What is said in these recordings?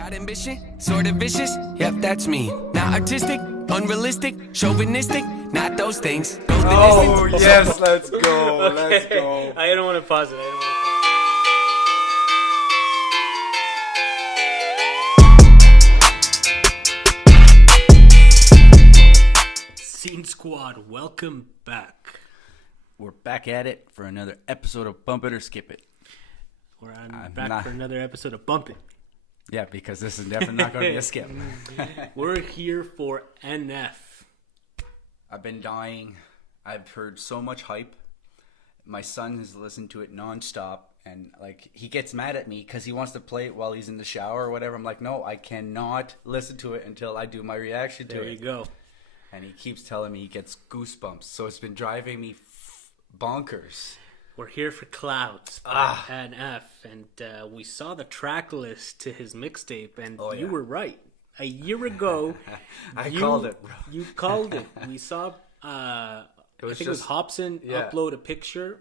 Got ambition, sort of vicious, yep, that's me. Not artistic, unrealistic, chauvinistic, not those things. Go the distance. Yes, let's go, let's go. I don't want to pause it. Scene Squad, welcome back. We're back at it for another episode of Bump It or Skip It. We're back for another episode of Bump It. Yeah, because this is definitely not going to be a skip. We're here for NF. I've been dying. I've heard so much hype. My son has listened to it nonstop, and like he gets mad at me because he wants to play it while he's in the shower or whatever. I'm like, no, I cannot listen to it until I do my reaction to it. There you go. And he keeps telling me he gets goosebumps, so it's been driving me bonkers. We're here for Clouds by NF, and we saw the track list to his mixtape, and you were right. A year ago, I called it, bro. You called it. We saw, I think it was Hobson upload a picture.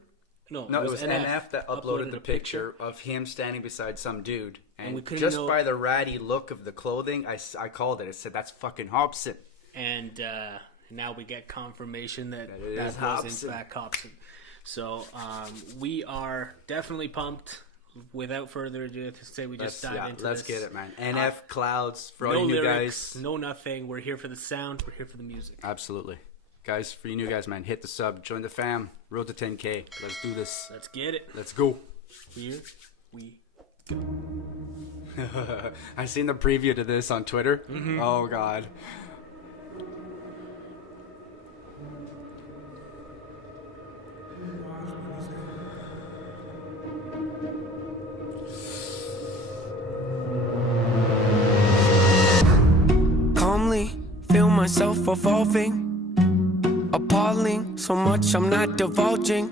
No, it was NF that uploaded the picture of him standing beside some dude. And we couldn't just know... by the ratty look of the clothing, I called it. I said, that's fucking Hobson. And now we get confirmation that was in fact Hobson. So we are definitely pumped. Without further ado, to say we just dive into let's this. get it, man. NF Clouds for all no you new lyrics, guys. No nothing. We're here for the sound. We're here for the music. Absolutely. Guys, for you new guys, man, hit the sub. Join the fam. Road to 10K. Let's do this. Let's get it. Let's go. Here we go. I seen the preview to this on Twitter. Mm-hmm. Oh, God. Feel myself evolving, appalling, so much I'm not divulging.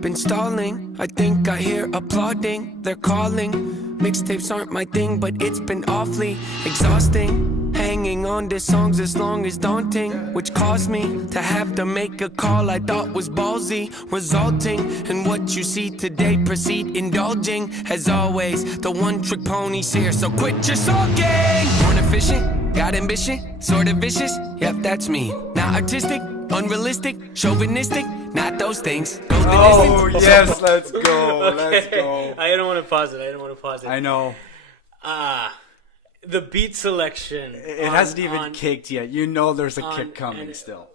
Been stalling, I think I hear applauding, they're calling. Mixtapes aren't my thing, but it's been awfully exhausting. Hanging on to songs as long as daunting, which caused me to have to make a call I thought was ballsy, resulting in what you see today. Proceed indulging, as always, the one-trick pony's here, so quit your sulking. Born efficient, got ambition, sort of vicious, yep, that's me. Not artistic, unrealistic, chauvinistic, not those things. Go the distance. Yes, let's go, let's go. I don't want to pause it. I know. The beat selection. It hasn't even kicked yet. You know there's a kick coming still.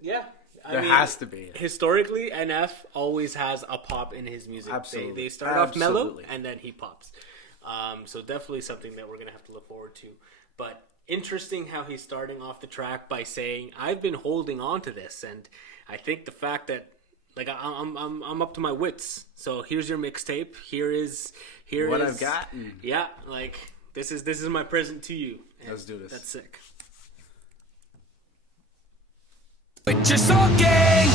Yeah. There has to be. Historically, NF always has a pop in his music. Absolutely. They start off mellow, and then he pops. So definitely something that we're going to have to look forward to. But interesting how he's starting off the track by saying, I've been holding on to this. And I think the fact that, like, I'm up to my wits. So here's your mixtape. Here is what I've gotten. Yeah, like... This is my present to you. And let's do this. That's sick. But you're sulking.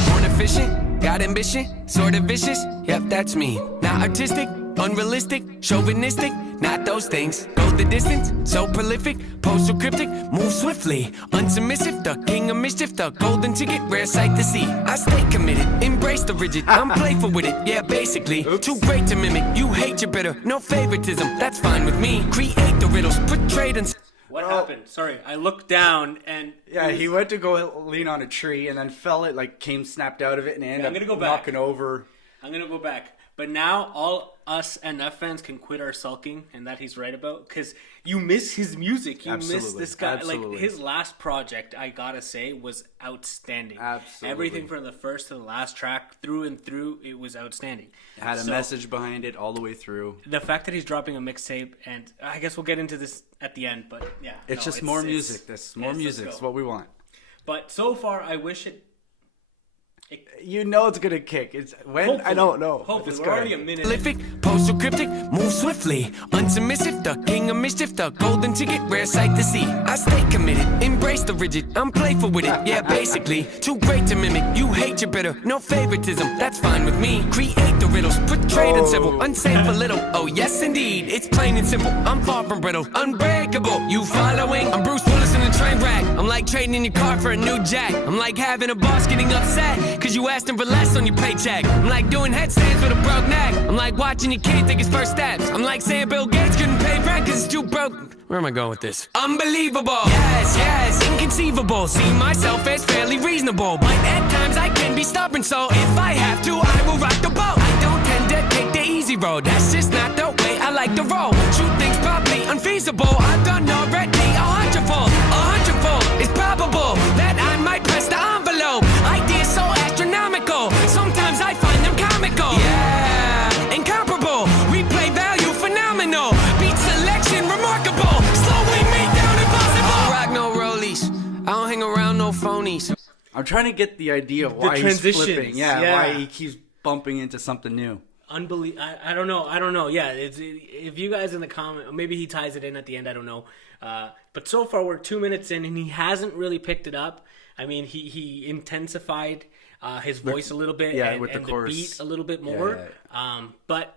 Born efficient, got ambition, sort of vicious, yep, that's me. Not artistic, unrealistic, chauvinistic, not those things. Go the distance, so prolific, postal cryptic, move swiftly, unsubmissive, the king of mischief, the golden ticket, rare sight to see. I stay committed, embrace the rigid, I'm playful with it, yeah, basically. Too great to mimic, you hate your bitter, no favoritism, that's fine with me. Create the riddles, portrayed and... What happened? Sorry, I looked down and... Yeah, he went to go lean on a tree and then fell, it like came snapped out of it and ended up knocking over. I'm going to go back. But now all us NF fans can quit our sulking, and that he's right about, because you miss his music. You miss this guy. Absolutely. Like, his last project, I gotta say, was outstanding. Absolutely. Everything from the first to the last track, through and through, it was outstanding. It had a message behind it all the way through. The fact that he's dropping a mixtape, and I guess we'll get into this at the end, but yeah. It's more music. That's more music. It's what we want. But so far, I wish it... You know it's gonna kick. It's when hopefully, I don't know. Hopefully, we're already a minute. Prolific, postal cryptic, move swiftly, unsubmissive, the king of mischief, the golden ticket, rare sight to see. I stay committed, embrace the rigid, I'm playful with it, yeah, basically. Too great to mimic, you hate your bitter, no favoritism, that's fine with me. Create the riddles, portrayed in civil, unsafe a little. Oh yes indeed, it's plain and simple. I'm far from brittle, unbreakable. You following? I'm Bruce Willis in a train wreck. I'm like trading in your car for a new jack. I'm like having a boss getting upset cause you asked him for less on your paycheck. I'm like doing headstands with a broke neck. I'm like watching your kid take his first steps. I'm like saying Bill Gates couldn't pay rent cause it's too broke. Where am I going with this? Unbelievable. Yes, yes, inconceivable. See myself as fairly reasonable, but at times I can be stubborn, so if I have to, I will rock the boat. I don't tend to take the easy road, that's just not the way I like to roll. True things probably unfeasible, I've done already 100-fold. 100-fold, it's probable that I might press the envelope. Ideas so astronomical, sometimes I find them comical. Yeah, incomparable, replay value phenomenal. Beat selection remarkable, slowing me down impossible. I don't rock no rollies, I don't hang around no phonies. I'm trying to get the idea of why he's flipping. Yeah. Why he keeps bumping into something new. I don't know. Yeah, if you guys in the comment, maybe he ties it in at the end. I don't know. But so far we're 2 minutes in, and he hasn't really picked it up. I mean, he intensified his voice a little bit, and the beat a little bit more. But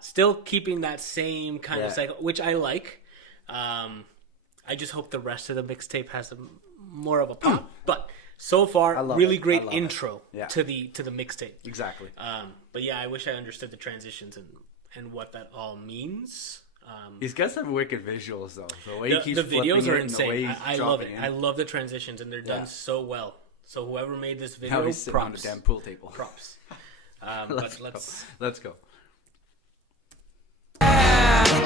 still keeping that same kind of cycle, which I like. I just hope the rest of the mixtape has more of a pop. But so far, really great intro to the mixtape. Exactly. But yeah, I wish I understood the transitions and what that all means. He's got some wicked visuals though. The way he keeps the videos are it, insane. I love it. I love the transitions, and they're done so well. So whoever made this video, now he's sitting on a damn pool table. Props. Let's go.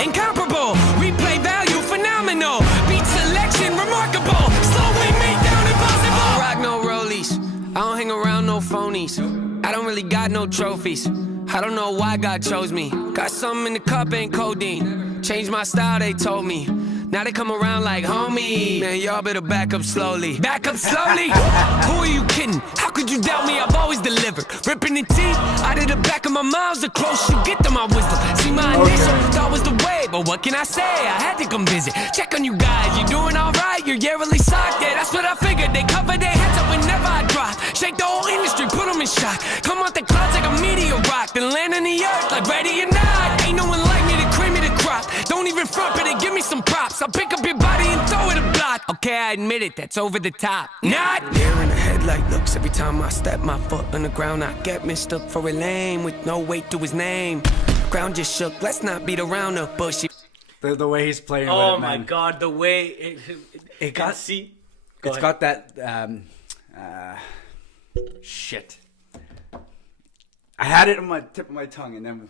Incomparable, replay value phenomenal. Beat selection remarkable, slowing me down impossible. I don't rock no rollies, I don't hang around no phonies. I don't really got no trophies, I don't know why God chose me. Got something in the cup, ain't codeine. Changed my style, they told me. Now they come around like homie. Man, y'all better back up slowly. Back up slowly? Who are you kidding? How could you doubt me? I've always delivered. Ripping the teeth out of the back of my mouth. The closer you get to my wisdom. See, my initial thought was the way, but what can I say? I had to come visit. Check on you guys. You doing alright? You're yearly socked. Yeah, that's what I figured. They cover their heads up whenever I drop. Shake the whole industry, put them in shock. Come out the clouds like a meteor rock. Then land on the earth like ready or not. Ain't no one like me to cream me the crop. Don't even front it and give me some props. I'll pick up your body and throw it a block. Okay, I admit it, that's over the top. Not there in the headlight looks. Every time I step my foot on the ground, I get mistook for a lame with no weight to his name. Ground just shook, let's not beat around the bush. The way he's playing with Oh it, my man. god, the way it got got that shit. I had it on my tip of my tongue, and then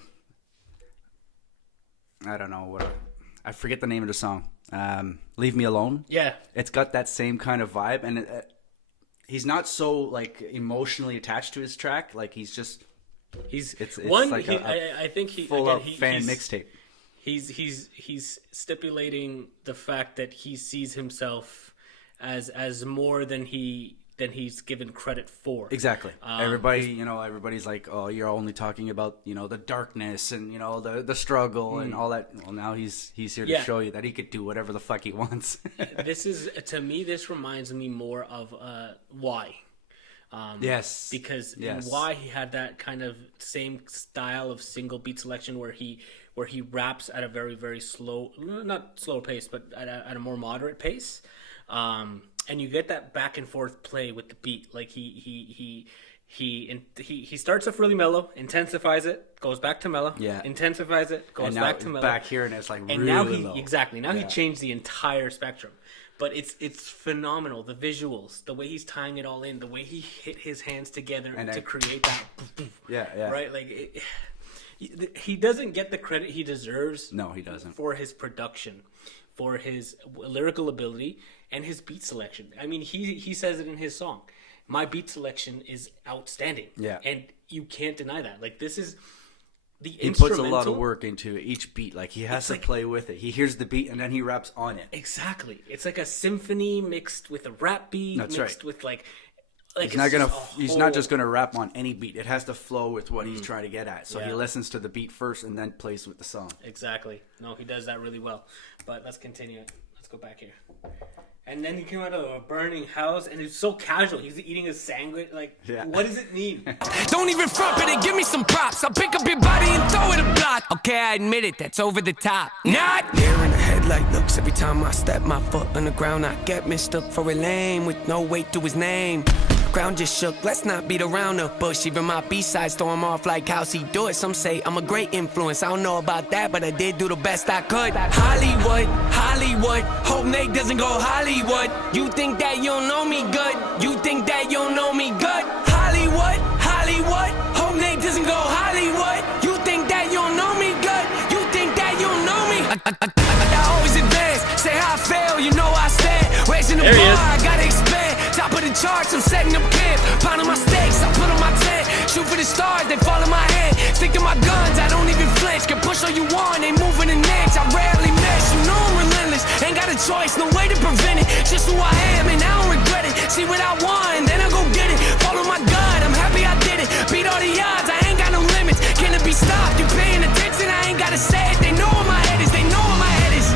I don't know what. I forget the name of the song. Leave Me Alone. Yeah, it's got that same kind of vibe, and he's not so like emotionally attached to his track. Like he's just it's one. like I think full again, up fan mixtape. He's stipulating the fact that he sees himself as more than he's given credit for. Exactly. Everybody's like, oh, you're only talking about, the darkness and, the struggle and all that. Well, now he's here to show you that he could do whatever the fuck he wants. To me, this reminds me more of Why. Yes. Because in Why he had that kind of same style of single beat selection where he raps at a very, very slow, not slow pace, but at a more moderate pace. And you get that back and forth play with the beat. Like he starts off really mellow, intensifies it, goes back to mellow, intensifies it, goes back to mellow. Back here and it's like and really now low. He changed the entire spectrum. But it's phenomenal. The visuals, the way he's tying it all in, the way he hit his hands together to create that. Right, like he doesn't get the credit he deserves. No, he doesn't. For his production, for his lyrical ability, and his beat selection. I mean, he says it in his song. My beat selection is outstanding. Yeah. And you can't deny that. Like, this is the He puts a lot of work into each beat. Like, he has to play with it. He hears the beat, and then he raps on it. Exactly. It's like a symphony mixed with a rap beat. That's mixed right. with, like He's not just gonna rap on any beat. It has to flow with what he's trying to get at. So he listens to the beat first and then plays with the song. Exactly. No, he does that really well. But let's continue. Let's go back here. And then he came out of a burning house, and it's so casual. He's eating a sandwich. Like, what does it mean? Don't even front it and give me some props. I'll pick up your body and throw it a block. Okay, I admit it, that's over the top. Not there in the headlight looks. Every time I step my foot on the ground, I get mistook for a lame with no weight to his name. Ground just shook, let's not beat around the bush. Even my B-sides throw him off like how's he do it. Some say I'm a great influence, I don't know about that, but I did do the best I could. Hollywood, Hollywood, hope Nate doesn't go Hollywood. You think that you don't know me good, you think that you don't know me good. Hollywood, Hollywood, hope Nate doesn't go Hollywood. You think that you don't know me good, you think that you don't know me. I always advance, say how I fail, you know I stand. Raising the bar, I gotta expand. Top of the charts, I'm setting up camp. Pounding my stakes, I put on my tent. Shoot for the stars, they fall in my hand. Stick to my guns, I don't even flinch. Can push all you want, ain't moving an inch. I rarely miss, you know I'm relentless. Ain't got a choice, no way to prevent it. Just who I am, and I don't regret it. See what I want, then I go get it. Follow my gut, I'm happy I did it. Beat all the odds, I ain't got no limits. Can it be stopped? You paying attention? I ain't gotta say it. They know where my head is, they know where my head is.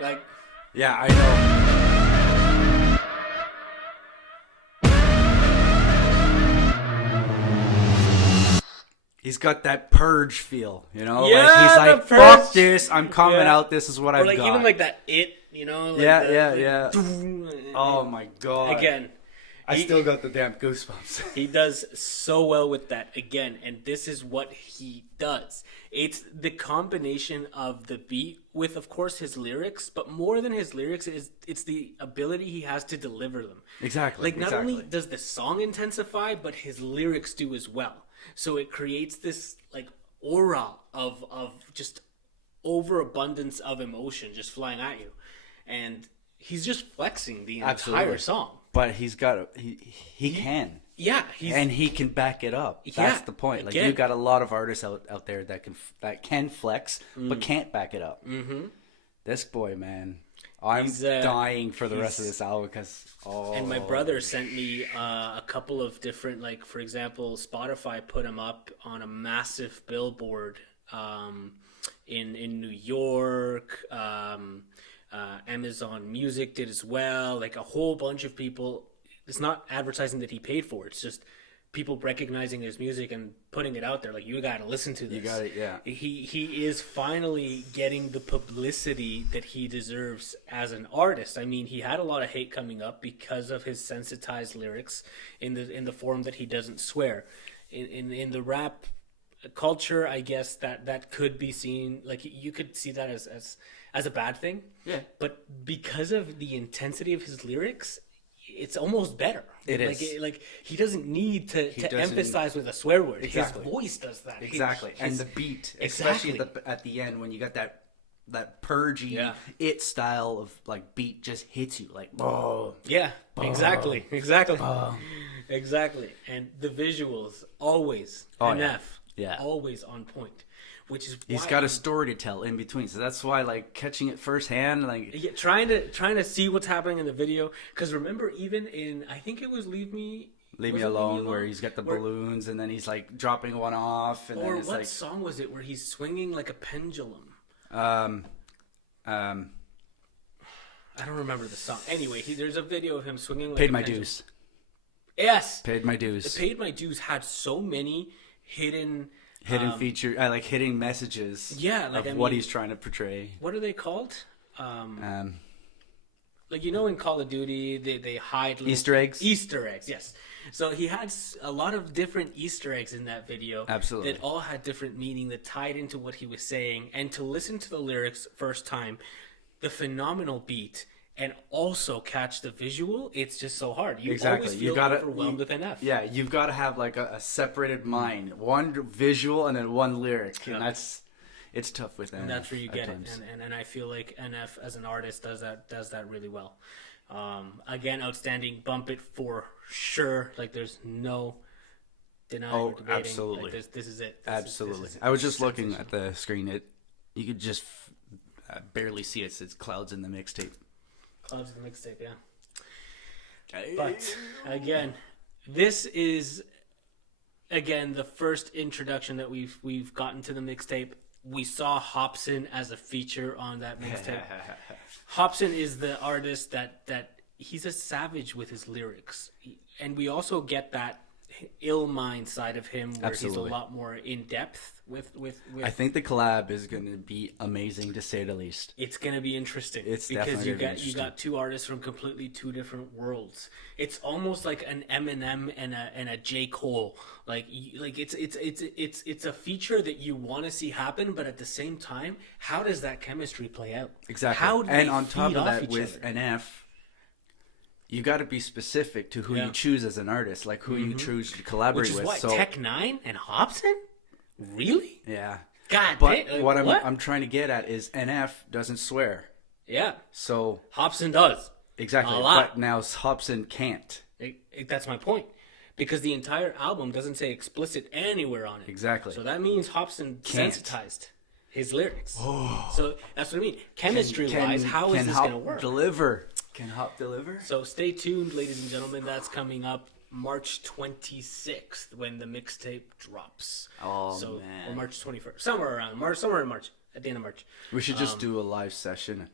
Like, Yeah, I know. He's got that purge feel, you know? Yeah, like he's like, the fuck purge. this, I'm coming Yeah. out, this is what or I've like got. even like that you know? Like Yeah. the- Oh my god. Again, I he- still got the damn goosebumps. he does so well with that again, and this is what he does. It's the combination of the beat with, of course, his lyrics, but more than his lyrics, it's the ability he has to deliver them. Exactly. Like, not only does the song intensify, but his lyrics do as well. So it creates this like aura of just overabundance of emotion just flying at you, and he's just flexing the entire Absolutely. song. But he's got he can. Yeah, And he can back it up. Yeah, That's the point. Like again. you got a lot of artists out there that can flex but can't back it up. Mm-hmm. This boy, man, I'm He's, dying for the rest of this album because And my brother sent me a couple of different, like, for example, Spotify put him up on a massive billboard in New York. Amazon Music did as well. Like, a whole bunch of people. It's not advertising that he paid for. It's just people recognizing his music and putting it out there. Like, you got to listen to this. You got it, yeah. He is finally getting the publicity that he deserves as an artist. I mean, he had a lot of hate coming up because of his sensitized lyrics in the form that he doesn't swear. In the rap culture, I guess that could be seen, like, you could see that as a bad thing. Yeah. But because of the intensity of his lyrics, it's almost better. It is. Like he doesn't need to doesn't- emphasize with a swear word. Exactly. His voice does that. exactly, and the beat, especially at the end when you got that purgy it style of like beat just hits you like oh Yeah, exactly. Exactly. And the visuals always always on point, which is he's why got a story to tell in between, so that's why like catching it firsthand, like yeah, trying to see what's happening in the video. Because remember, even in, I think it was Leave Me Alone, where he's got the balloons and then he's like dropping one off, and or then it's what like song was it where he's swinging like a pendulum? I I don't remember the song. Anyway, there's a video of him swinging like paid a my pendulum. dues. Yes, Paid my dues. Paid My Dues had so many hidden feature, like hidden messages. Yeah, like, of I what mean- he's trying to portray. what are they called? Like, you know, in Call of Duty, they hide little Easter eggs? Easter eggs, yes. So he had a lot of different Easter eggs in that video. Absolutely. That all had different meaning that tied into what he was saying. And to listen to the lyrics first time, the phenomenal beat, and also catch the visual, it's just so hard. You always feel overwhelmed with an F. Yeah, you've got to have like a separated mind, one visual and then one lyric, and it's tough with that. And that's where you get it. And I feel like NF as an artist does that really well. Again, outstanding. Bump it for sure. Like, there's no denying or debating. Absolutely. Like, this is it. Absolutely. I was just looking at the screen. You could just barely see it. It says clouds in the mixtape. Clouds in the Mixtape, yeah. But again, this is the first introduction that we've gotten to the mixtape. We saw Hobson as a feature on that mixtape. Hobson is the artist that he's a savage with his lyrics, and we also get that ill mind side of him, where Absolutely. he's a lot more in depth with. I think the collab is going to be amazing, to say the least. It's gonna be interesting. It's because definitely you gonna be got you interesting. got two artists from completely two different worlds. It's almost like an Eminem and a J. Cole. Like it's a feature that you want to see happen, but at the same time, how does that chemistry play out? Exactly. How do and they on top feed of off that, each with other? NF, you got to be specific to who Yeah. you choose as an artist, like who you choose to collaborate Which is with. what So Tech Nine and Hobson, really? yeah. God, But damn, what I'm trying to get at is NF doesn't swear. Yeah, So Hobson does. exactly. A lot. But now Hobson can't. That's my point. Because the entire album doesn't say explicit anywhere on it. Exactly. So that means Hobson Can't. sensitized his lyrics. So that's what I mean. Chemistry-wise, how is can this Hop going to work? Deliver? Can Hop deliver? So stay tuned, ladies and gentlemen. That's coming up March 26th when the mixtape drops. Oh, so, man. Or March 21st. Somewhere around March. Somewhere in March. At the end of March. We should just do a live session,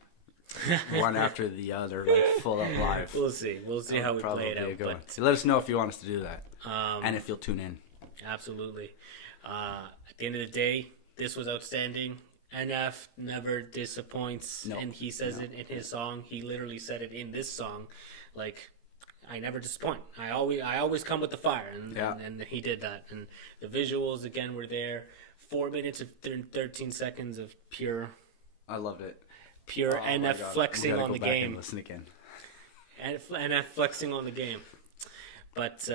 one after the other, like full up live. We'll see. We'll see how we Probably play it a out. good one. But So let us know if you want us to do that, and if you'll tune in. absolutely. At the end of the day, this was outstanding. NF never disappoints, No, and he says it in his song. He literally said it in this song, like, I never disappoint. I always come with the fire, and he did that. And the visuals again were there. 4 minutes of 13 seconds of pure I loved it. NF Oh my God. We flexing gotta on go the back and game, listen again. and NF flexing on the game. But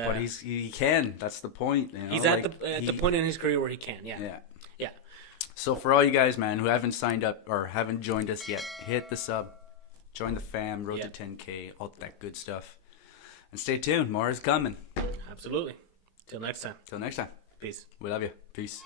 He can. That's the point. You know? he's like, at the point in his career where he can. Yeah. Yeah. So for all you guys, man, who haven't signed up or haven't joined us yet, hit the sub, join the fam, road Yeah. to 10K, all that good stuff, and stay tuned. More is coming. Absolutely. Till next time. Till next time. Peace. We love you. Peace.